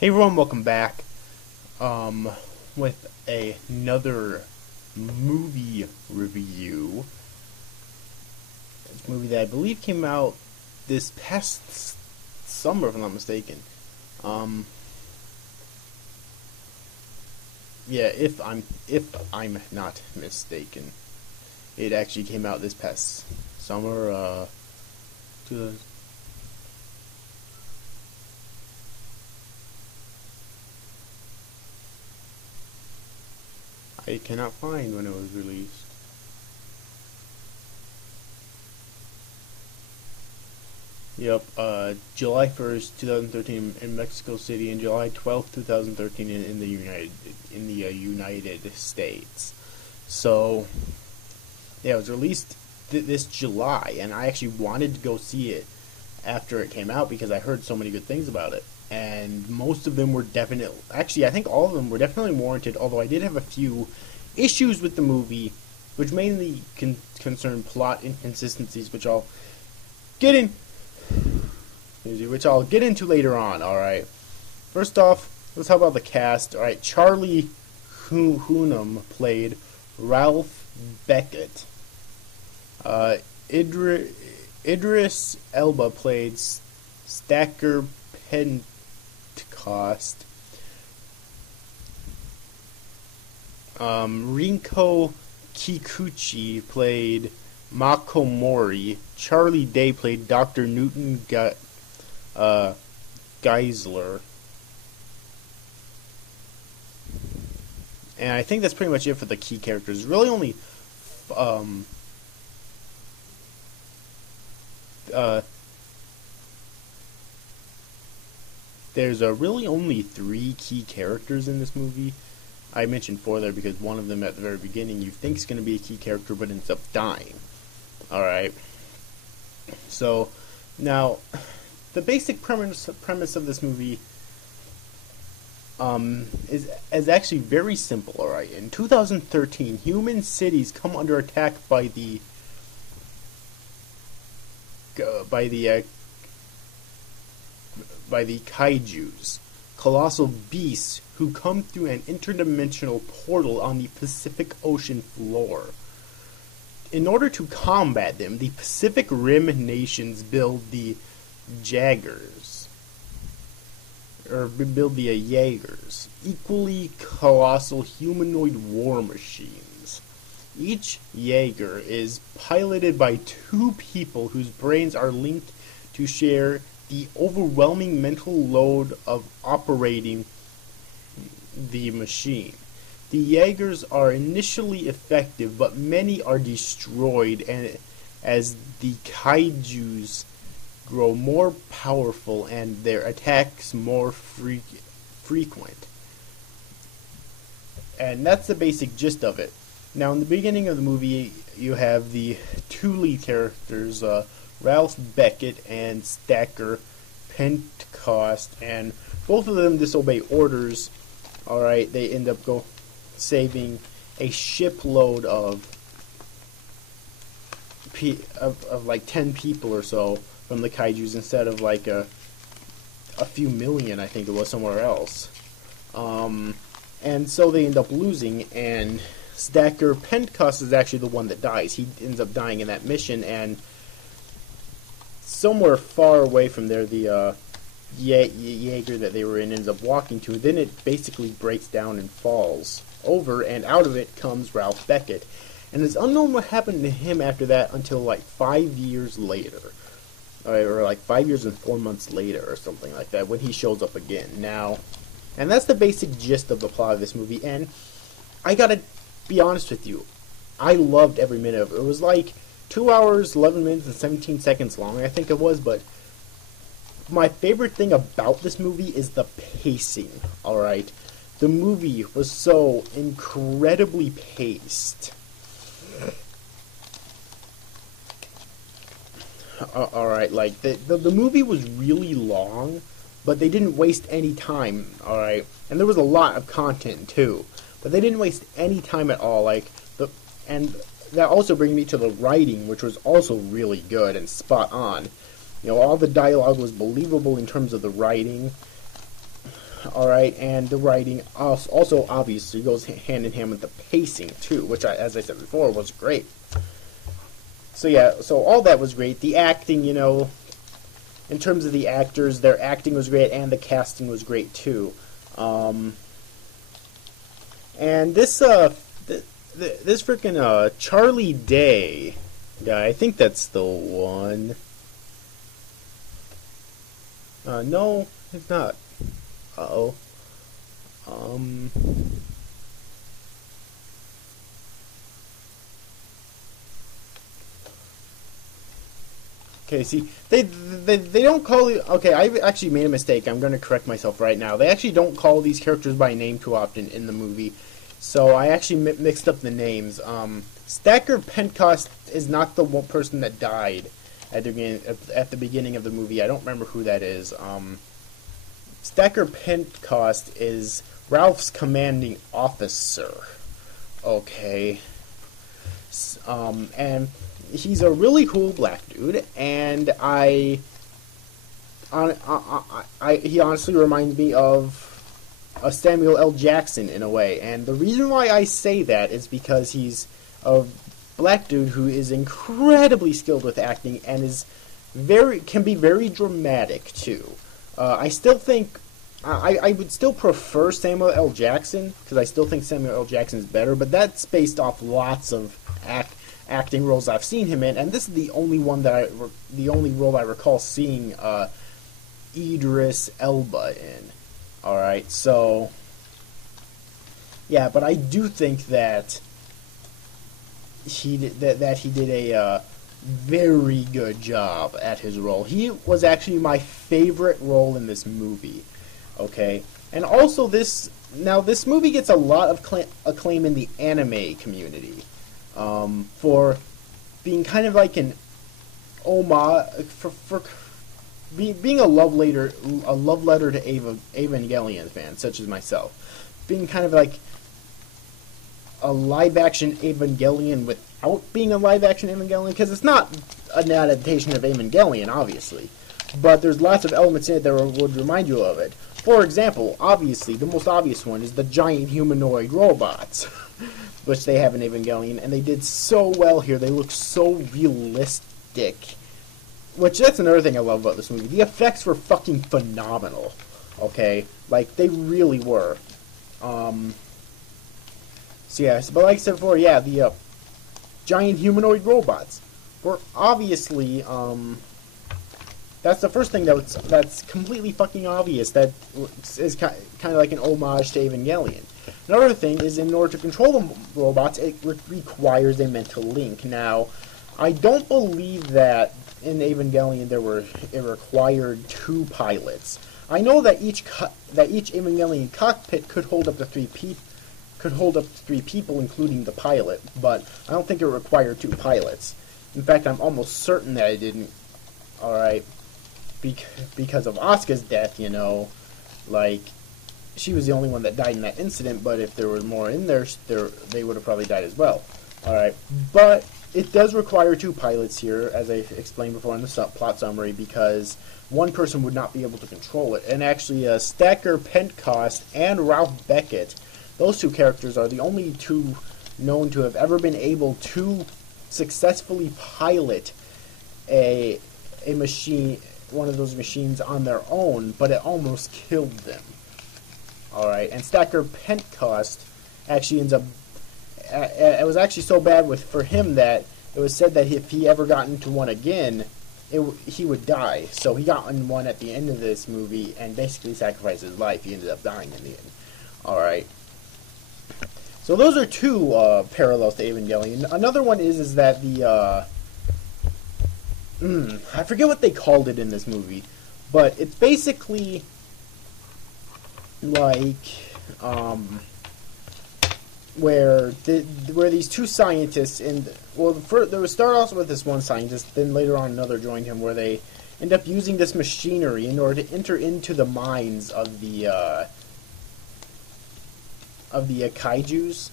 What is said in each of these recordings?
Hey everyone, welcome back. With another movie review. It's a movie that I believe came out this past summer, if I'm not mistaken. Um, yeah, if I'm not mistaken, it actually came out this past summer. To I cannot find when it was released. Yep, July 1st, 2013 in Mexico City, and July 12th, 2013 in the United States. So, yeah, it was released this July, and I actually wanted to go see it after it came out because I heard so many good things about it. And most of them were actually, I think all of them were definitely warranted, although I did have a few issues with the movie, which mainly concern plot inconsistencies, get in which I'll get into later on. All right. First off, let's talk about the cast. All right, Charlie Hunnam played Ralph Beckett. Uh, Idris Elba played Stacker Pentecost. Rinko Kikuchi played Mako Mori. Charlie Day played Dr. Newton Geisler. And I think that's pretty much it for the key characters. Really only um, uh, there's really only three key characters in this movie. I mentioned four there because one of them at the very beginning you think is going to be a key character but ends up dying. Alright. So, now, the basic premise of this movie is actually very simple, alright? In 2013, human cities come under attack by the kaijus, colossal beasts who come through an interdimensional portal on the Pacific Ocean floor. In order to combat them, the Pacific Rim nations build the Jaegers, equally colossal humanoid war machines. Each Jaeger is piloted by two people whose brains are linked to share the overwhelming mental load of operating the machine. The Jaegers are initially effective, but many are destroyed and as the kaijus grow more powerful and their attacks more frequent. And that's the basic gist of it. Now, in the beginning of the movie, you have the two lead characters, Ralph Beckett and Stacker Pentecost, and both of them disobey orders. Alright, they end up saving a shipload of like 10 people or so from the kaijus instead of like a few million, I think it was, somewhere else. And so they end up losing, and Stacker Pentecost is actually the one that dies. He ends up dying in that mission, and somewhere far away from there, the Jaeger that they were in ends up walking to. Then it basically breaks down and falls over, and out of it comes Ralph Beckett. And it's unknown what happened to him after that until like 5 years later. Or like 5 years and 4 months later or something like that, when he shows up again. Now, and that's the basic gist of the plot of this movie, and I gotta be honest with you, I loved every minute of it. It was like 2 hours, 11 minutes, and 17 seconds long, I think it was, but my favorite thing about this movie is the pacing, alright? The movie was so incredibly paced. Alright, like, the movie was really long, but they didn't waste any time, alright? And there was a lot of content, too. But they didn't waste any time at all, and that also brings me to the writing, which was also really good and spot on. You know, all the dialogue was believable in terms of the writing. Alright, and the writing also obviously goes hand in hand with the pacing, too, which, as I said before, was great. So yeah, so all that was great. The acting, you know, in terms of the actors, their acting was great, and the casting was great, too. And this, this freaking, Charlie Day guy, I think that's the one. No, it's not. Uh-oh. Okay, see, they don't call you. Okay, I actually made a mistake. I'm going to correct myself right now. They actually don't call these characters by name too often in the movie, so I actually mixed up the names. Stacker Pentecost is not the one person that died at the beginning of the movie. I don't remember who that is. Stacker Pentecost is Ralph's commanding officer. Okay. And he's a really cool black dude, and he honestly reminds me of a Samuel L. Jackson in a way. And the reason why I say that is because he's a black dude who is incredibly skilled with acting and can be very dramatic too. I still think I would still prefer Samuel L. Jackson because I still think Samuel L. Jackson is better, but that's based off lots of acting roles I've seen him in, and this is the only one that the only role I recall seeing Idris Elba in. All right, so yeah, but I do think that he did a very good job at his role. He was actually my favorite role in this movie. Okay, and also this movie gets a lot of acclaim in the anime community for being kind of like an homage for being a love letter to Evangelion fans such as myself, being kind of like a live-action Evangelion without being a live-action Evangelion, because it's not an adaptation of Evangelion, obviously, but there's lots of elements in it that would remind you of it. For example, obviously, the most obvious one is the giant humanoid robots, which they have in Evangelion, and they did so well here. They look so realistic, which that's another thing I love about this movie. The effects were fucking phenomenal, okay? Like, they really were. So yeah, but like I said before, yeah, the giant humanoid robots were obviously, that's the first thing that's completely fucking obvious, that is kind of like an homage to Evangelion. Another thing is, in order to control the robots, it requires a mental link. Now, I don't believe that in Evangelion it required 2 pilots. I know that each Evangelion cockpit could hold up to 3 people, including the pilot, but I don't think it required 2 pilots. In fact, I'm almost certain that it didn't. Alright, because of Asuka's death, you know, like, she was the only one that died in that incident, but if there were more in there, they would have probably died as well. Alright, but it does require 2 pilots here, as I explained before in the plot summary, because one person would not be able to control it. And actually, Stacker Pentecost and Ralph Beckett, those 2 characters are the only 2 known to have ever been able to successfully pilot a machine, one of those machines on their own, but it almost killed them. Alright, and Stacker Pentecost actually ends up, it was actually so bad for him that it was said that if he ever got into one again, he would die. So he got in one at the end of this movie and basically sacrificed his life. He ended up dying in the end. Alright. So those are 2 parallels to Evangelion. Another one is that the, I forget what they called it in this movie, but it's basically like, where these 2 scientists, there was start off with this one scientist, then later on another joined him, where they end up using this machinery in order to enter into the minds of the kaijus,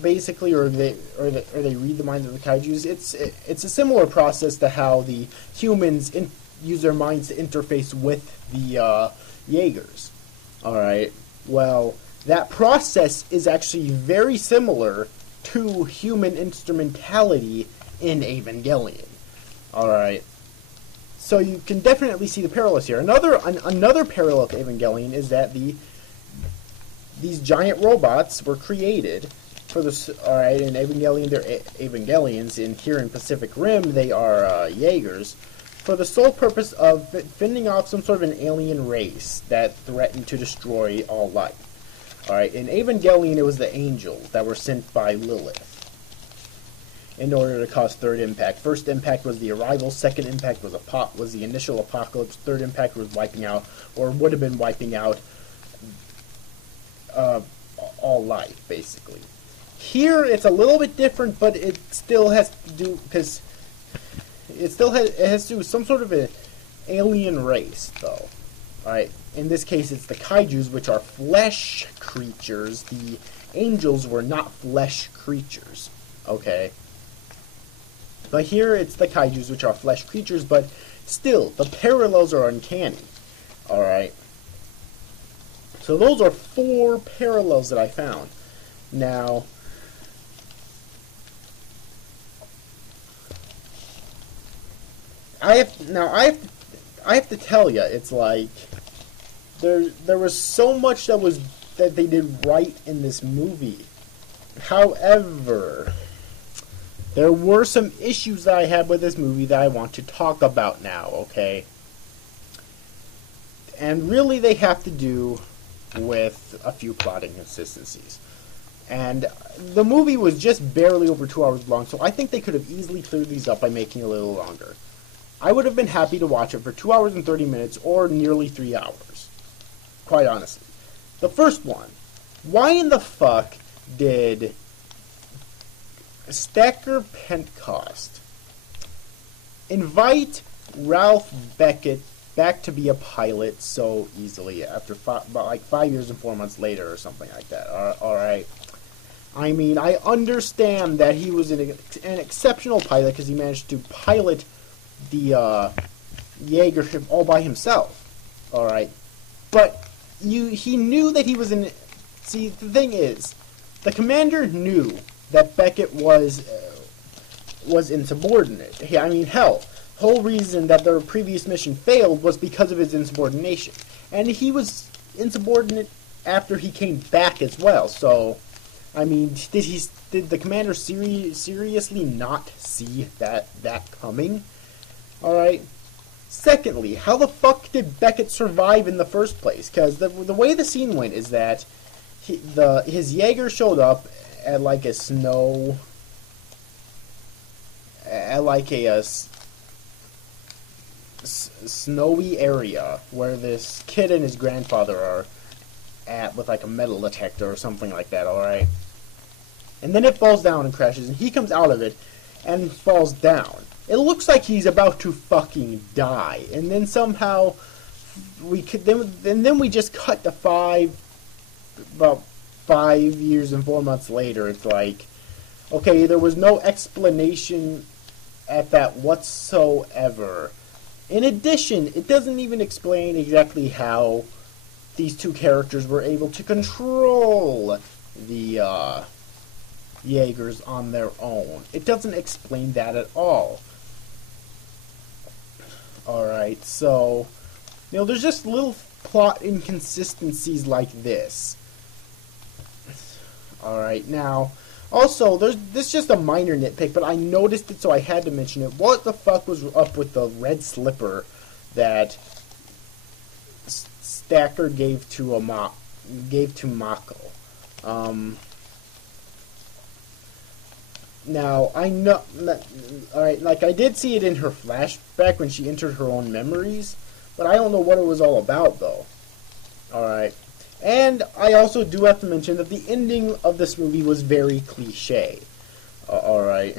basically, or they read the minds of the kaijus. It's a similar process to how the humans use their minds to interface with the Jaegers. All right. Well, that process is actually very similar to human instrumentality in Evangelion. Alright. So you can definitely see the parallels here. Another parallel to Evangelion is that these giant robots were created for this. Alright, in Evangelion they're Evangelions, and here in Pacific Rim they are Jaegers, for the sole purpose of fending off some sort of an alien race that threatened to destroy all life. Alright, in Evangelion it was the Angels that were sent by Lilith in order to cause third impact. First impact was the arrival, second impact was the initial apocalypse, third impact was wiping out, or would have been wiping out all life, basically. Here it's a little bit different, but it still has to do, because it has to do with some sort of an alien race, though. Alright, in this case it's the kaijus, which are flesh creatures. The angels were not flesh creatures. Okay? But here it's the kaijus, which are flesh creatures, but still, the parallels are uncanny. Alright? So those are 4 parallels that I found. Now, I have to tell you, it's like there was so much that they did right in this movie. However, there were some issues that I had with this movie that I want to talk about now, okay? And really they have to do with a few plot inconsistencies. And the movie was just barely over 2 hours long, so I think they could have easily cleared these up by making it a little longer. I would have been happy to watch it for 2 hours and 30 minutes or nearly 3 hours. Quite honestly. The first one. Why in the fuck did Stacker Pentecost invite Ralph Beckett back to be a pilot so easily after 5 years and 4 months later or something like that? Alright. I mean, I understand that he was an exceptional pilot because he managed to pilot the Jaeger ship all by himself. Alright. But he knew that he was in... See, the thing is, the commander knew that Beckett was insubordinate. I mean, hell, the whole reason that their previous mission failed was because of his insubordination. And he was insubordinate after he came back as well, so... I mean, did the commander seriously not see that coming? Alright. Secondly, how the fuck did Beckett survive in the first place? Because the way the scene went is that his Jaeger showed up at like a snowy area where this kid and his grandfather are at with like a metal detector or something like that, alright? And then it falls down and crashes, and he comes out of it and falls down. It looks like he's about to fucking die, and then somehow we just cut to about 5 years and 4 months later. It's like, okay, there was no explanation at that whatsoever. In addition, it doesn't even explain exactly how these two characters were able to control the Jaegers on their own. It doesn't explain that at all. Alright, so, there's just little plot inconsistencies like this. Alright, now, also, this is just a minor nitpick, but I noticed it, so I had to mention it. What the fuck was up with the red slipper that Stacker gave to Mako? Now, I know, alright, like, I did see it in her flashback when she entered her own memories, but I don't know what it was all about, though. Alright. And I also do have to mention that the ending of this movie was very cliche. Alright.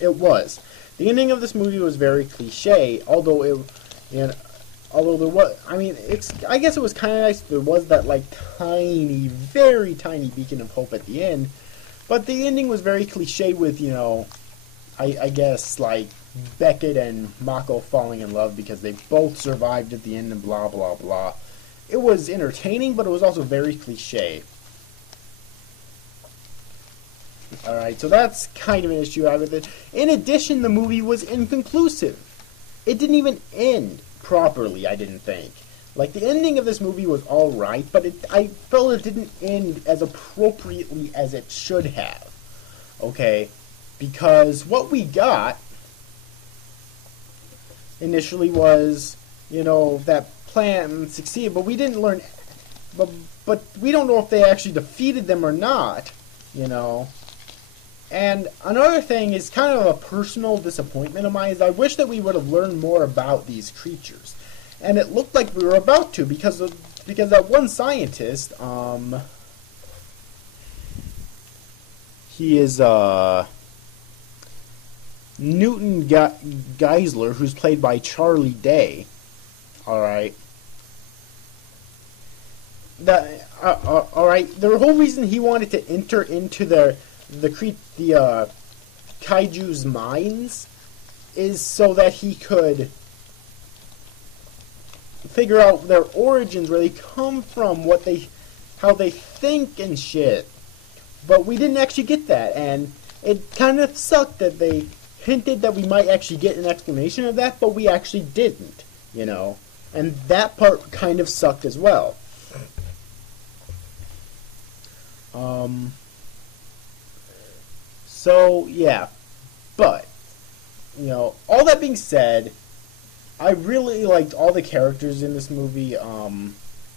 It was. The ending of this movie was very cliche, although there was, I guess it was kind of nice. There was that, like, tiny, very tiny beacon of hope at the end. But the ending was very cliche with, I guess, like, Beckett and Mako falling in love because they both survived at the end and blah, blah, blah. it was entertaining, but it was also very cliche. Alright, so that's kind of an issue I have with it. In addition, the movie was inconclusive. It didn't even end properly, I didn't think. Like, the ending of this movie was alright, but I felt it didn't end as appropriately as it should have. Okay? Because what we got initially was, you know, that plan succeeded, but we didn't learn, but we don't know if they actually defeated them or not, you know. And another thing is kind of a personal disappointment of mine is I wish that we would have learned more about these creatures. And it looked like we were about to because that one scientist, he is Newton Geisler, who's played by Charlie Day. All right. All right. The whole reason he wanted to enter into the kaiju's minds is so that he could figure out their origins, where they come from, how they think and shit. But we didn't actually get that, and it kind of sucked that they hinted that we might actually get an explanation of that, but we actually didn't, you know. And that part kind of sucked as well. So, yeah. But, you know, all that being said, I really liked all the characters in this movie.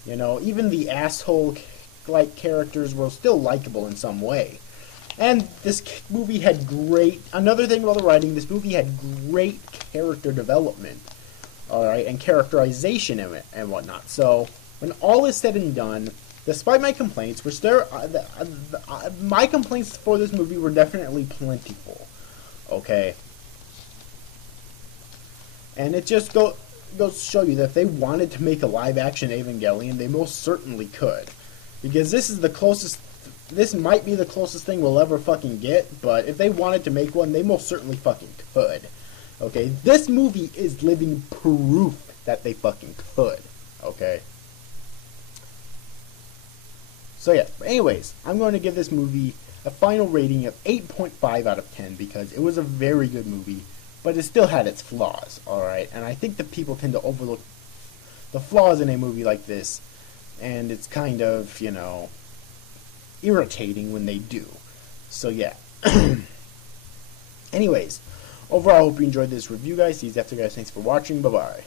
You know, even the asshole-like characters were still likable in some way. And this movie had another thing about the writing, this movie had great character development. Alright, and characterization of it and whatnot. So, when all is said and done, despite my complaints, which my complaints for this movie were definitely plentiful. Okay? And it just goes to show you that if they wanted to make a live-action Evangelion, they most certainly could. Because this might be the closest thing we'll ever fucking get, but if they wanted to make one, they most certainly fucking could. Okay? This movie is living proof that they fucking could. Okay? So yeah, but anyways, I'm going to give this movie a final rating of 8.5 out of 10 because it was a very good movie, but it still had its flaws, alright? And I think that people tend to overlook the flaws in a movie like this, and it's kind of, you know, irritating when they do. So yeah. Anyways, overall, I hope you enjoyed this review, guys. See you after, guys. Thanks for watching. Bye-bye.